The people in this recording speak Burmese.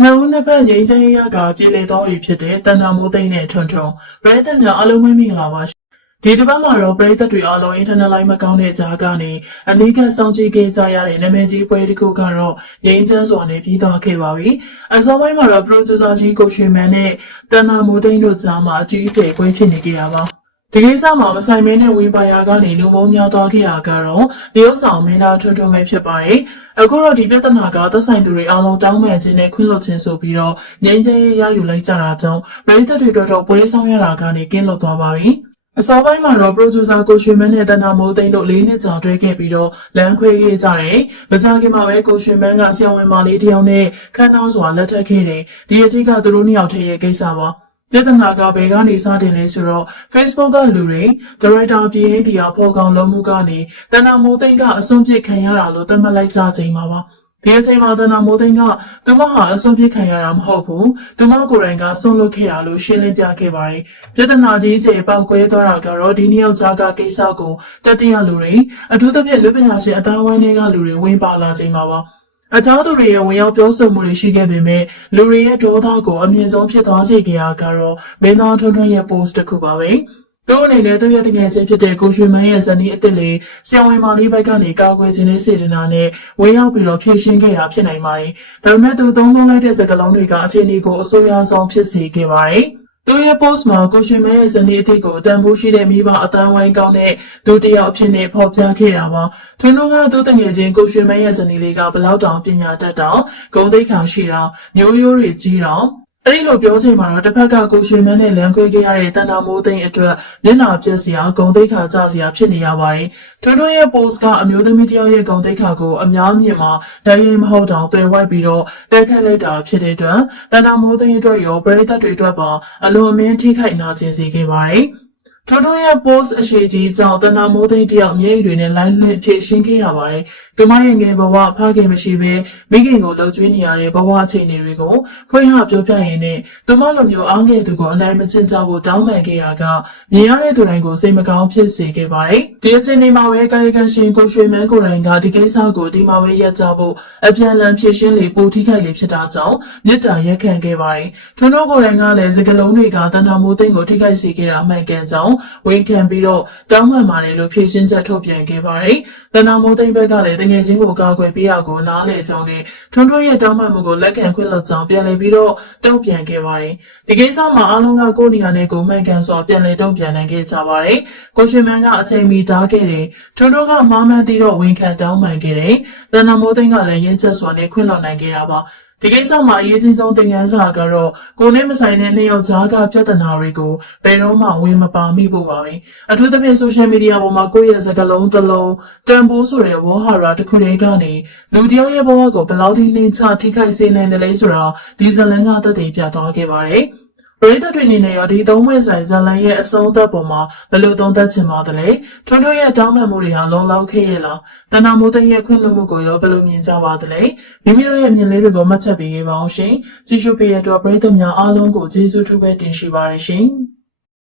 နှစ်ဦးနှစ်ဖက်ငြိမ်းချမ်းရေးရကပြည်လည်တော်ပြီဖြစ်တဲ့တန်တာမိုးသိန်းနဲ့ထွန်းထွန်းပရိသတ်များအားလုံးမင်္ဂလာပါဒီတစ်ပတ်မှာတော့ပရိသတ်တွေအားလုံးအင်တာနက်လိုင်းမကောင်းတဲ့ကြားကနေအနီးကပ်ဆောင်ကြည့်ခဲ့ကြရတဲ့နာမည်ကြီးပွဲတစ်ခုကတော့ငြိမ်းချမ်းစွာနဲ့ပြီးသွားခဲ့ပါပြီ။အစောပိုင်းမှာတော့ producer ကြီးကိုရွှေမန်းနဲ့တန်တာမိုးသိန်းတို့ကြားမှာအကြီးအကျယ်ပွဲဖြစ်နေကြတာပါ။ဒီကိစ္စမှာမဆိုင်မင်းနဲ့ဝေပါယာကနေလူမုံများသွားခဲ့ရကတော့တရုတ်ဆောင်မင်းသားထွန်းထွန်းပဲဖြစ်ပါတယ်။အခုတော့ဒီပြဿနာကသက်ဆိုင်သူတွေအားလုံးတောင်းပန်ခြင်းနဲ့ခွင့်လွှတ်ခြင်းဆိုပြီးတော့ငြိမ်းချမ်းရေးရယူလိုက်ကြတာကြောင့်ပရိသတ်တွေတော့ပွဲဆောင်ရတာကနေကင်းလွတ်သွားပါပြီ။အစောပိုင်းမှာတော့ producer ကိုရွှေမန်းနဲ့တန်တာမိုးသိန်းတို့၄နှစ်ကြာတွဲခဲ့ပြီးတော့လမ်းခွဲခဲ့ကြတယ်။မကြာခင်မှာပဲကိုရွှေမန်းကဆရာဝန်မလေးတယောက်နဲ့ခန်းနောက်စွာလက်ထပ်ခဲ့တယ်။ဒီအထိကသူတို့နှစ်ယောက်တည်းရဲ့ကိစ္စပါ။ပြဿနာကဘယ်ကနေစတင်လဲဆိုတော့ Facebook ကလူတွေဒါရိုက်တာပြည်ဟင်းတီယာဖော်ကောင်လုံးမှုကနေတန်တာမိုးသိန်းကအစွန့်ပစ်ခံရတာလို့သတ်မှတ်လိုက်ကြချိန်မှာပါဒီအချိန်မှာတန်တာမိုးသိန်းကသူမဟာအစွန့်ပစ်ခံရတာမဟုတ်ဘူးသူမကိုယ်တိုင်ကဆွန့်လွတ်ခဲ့တာလို့ရှင်းလင်းပြခဲ့ပါတယ်ပြဿနာကြီးကျေပေါက်ကွဲသွားတာကတော့ဒီနှစ်ယောက်ကြားကကိစ္စကိုတတိယလူတွေအထူးသဖြင့်လူပညာရှင်အတိုင်းဝိုင်းတွေကလူတွေဝင်ပါလာချိန်မှာပါအခြားသူတွေရဲ့ဝင်ရောက်ပြောဆိုမှုတွေရှိခဲ့ပေမဲ့လူတွေရဲ့ဒေါသကိုအမြင့်ဆုံးဖြစ်သွားစေခဲ့ရကတော့မင်းသားထွန်းထွန်းရဲ့ post တစ်ခုပါပဲသူအနေနဲ့သူရဲ့တကယ်ချင်းဖြစ်တဲ့ကိုရွှေမန်းရဲ့ဇနီးအစ်စ်လေးဆရာဝန်မလေးဘက်ကနေကာကွယ်ခြင်းနဲ့စေတနာနဲ့ဝင်ရောက်ပြီးတော့ဖြည့်ရှင်းခဲ့တာဖြစ်နိုင်ပါတယ်။ဒါပေမဲ့သူသုံးလိုက်တဲ့စကားလုံးတွေကအခြေအနေကိုအဆိုးရွားဆုံးဖြစ်စေခဲ့ပါတယ်။သူရဲ့ post မှာကိုရွှေမန်းရဲ့ဇနီးအစ်စ်ကိုတန်ဖိုးရှိတဲ့မိဘအတန်းဝိုင်းကောင်းတဲ့သူတစ်ယောက်အဖြစ်နဲ့ဖော်ပြခဲ့တာပါ။ထွန်းထွန်းကသူတငယ်ချင်းကိုရွှေမန်းရဲ့ဇနီးလေးကဘလောက်တောင်ပညာတတ်တောင်ဂုဏ်သိက္ခာရှိတောင်မျိုးရိုးတွေကြီးတောင်အဲ့ဒီလိုပြောချိန်မှာတော့တစ်ဖက်ကကိုရွှေမန်းနဲ့လမ်းခွဲခဲ့ရတဲ့တန်တာမိုးသိန်းအတွက်မျက်နှာပြက်စရာဂုံသိက္ခာကျစရာဖြစ်နေရပါတယ်။ထွန်းထွန်းရဲ့ post ကအမျိုးသမီးတစ်ယောက်ရဲ့ဂုံသိက္ခာကိုအများမြင်မှာတိုင်းရင်မဟုတ်တောင်တွေ့ဝိုက်ပြီးတော့တက်ခတ်လိုက်တာဖြစ်တဲ့အတွက်တန်တာမိုးသိန်းအတွက်ရောပရိသတ်တွေအတွက်ပါအလွန်အမင်းထိခိုက်နာကျင်စေခဲ့ပါတယ်။ထွန်းထွန်းရဲ့ post အရှိကြီးကြောင့်တန်တာမိုးသိန်းတယောက်မျက်ရည်တွေနဲ့ line လွှင့်ဖြည့်ရှင်းခဲ့ရပါတယ်။သူမရဲ့ငယ်ဘဝဖခင်မရှိဘဲမိခင်ကိုလှုပ်ကျွေးနေရတဲ့ဘဝအခြေအနေတွေကိုဖွင့်ဟပြောပြရင်းနဲ့သူမလိုမျိုးအားငယ်သူကိုအနိုင်မကျင့်ကြဖို့တောင်းပန်ခဲ့ရကမြင်ရတဲ့သူတိုင်းကိုစိတ်မကောင်းဖြစ်စေခဲ့ပါတယ်။ဒီအချိန်မှာပဲကာယကံရှင်ကိုရွှေမန်းကိုယ်တိုင်ကဒီကိစ္စကိုဒီမှာပဲရပ်ကြဖို့အပြန်အလှန်ဖြည့်ရှင်းလေပိုထိခိုက်လေဖြစ်တာကြောင့်မြစ်တာရက်ခံခဲ့ပါတယ်။ထွန်းထွန်းကိုယ်တိုင်ကလည်းစကလုံးတွေကတန်တာမိုးသိန်းကိုထိခိုက်စေခဲ့တာအမှန်ကန်ကြောင်းဝန်ခံပြီးတော့တောင်းပန်ပါတယ်လို့ဖြည့်ရှင်းချက်ထုတ်ပြန်ခဲ့ပါတယ်။တန်တာမိုးသိန်းဘက်ကလည်းတငယ်ချင်းကိုကာကွယ်ပေးရကိုနားလေကြောင်းနဲ့ထွန်းထွန်းရဲ့တောင်းပန်မှုကိုလက်ခံခွင့်လွှတ်ကြောင်းပြန်လည်ပြီးတော့တုံ့ပြန်ခဲ့ပါတယ်။ဒီကိစ္စမှာအားလုံးကကိုယ်နေရာနဲ့ကိုမှန်ကန်စွာပြန်လည်တုံ့ပြန်နိုင်ခဲ့ကြပါတယ်။ကိုရွှေမန်းကအချိန်မီတားခဲ့တယ်။ထွန်းထွန်းကမှားမှန်းပြီးတော့ဝန်ခံတောင်းပန်ခဲ့တယ်။တန်တာမိုးသိန်းကလည်းရင်းချက်စွာနဲ့ခွင့်လွှတ်နိုင်ခဲ့တာပါ။ဒီကိစ္စမှာအရေးကြီးဆုံးသင်ခန်းစာကတော့ကိုနဲ့မဆိုင်တဲ့နှစ်ယောက်ကြားကပြဿနာတွေကိုဘယ်တော့မှဝင်မပါမိဖို့ပါပဲအထူးသဖြင့် social media ပေါ်မှာကိုယ့်ရဲ့စကားလုံးတစ်လုံးတန်ဖိုးဆိုတဲ့ဝေါ်ဟာရာတစ်ခုတည်းကနေလူတစ်ယောက်ရဲ့ဘဝကိုဘယ်လောက်ထိနှိမ့်ချထိခိုက်စေနိုင်တယ်လဲဆိုတာဒီဇလန်ကသက်သေပြသွားခဲ့ပါတယ်ပရိသတ်တွေအနေနဲ့ရောဒီသုံးဝင်ဆိုင်ဇလန်ရဲ့အဆုံးအသက်ပေါ်မှာဘယ်လိုသုံးသပ်ချင်ပါသလဲထွန်းထွန်းရဲ့တောင်းပန်မှုတွေဟာလုံလောက်ခဲ့ရဲ့လားတဏ္ဍမိုးသိန်းရဲ့ခွင့်လွှတ်မှုကိုရောဘယ်လိုမြင်ကြပါသလဲမိမိတို့ရဲ့မြင်လေးတွေကိုမှတ်ချက်ပေးခဲ့ပါအောင်ရှင်ကြည့်ရှုပေးရတဲ့ပရိသတ်များအားလုံးကိုကျေးဇူးထူးပဲတင်ရှိပါရရှင်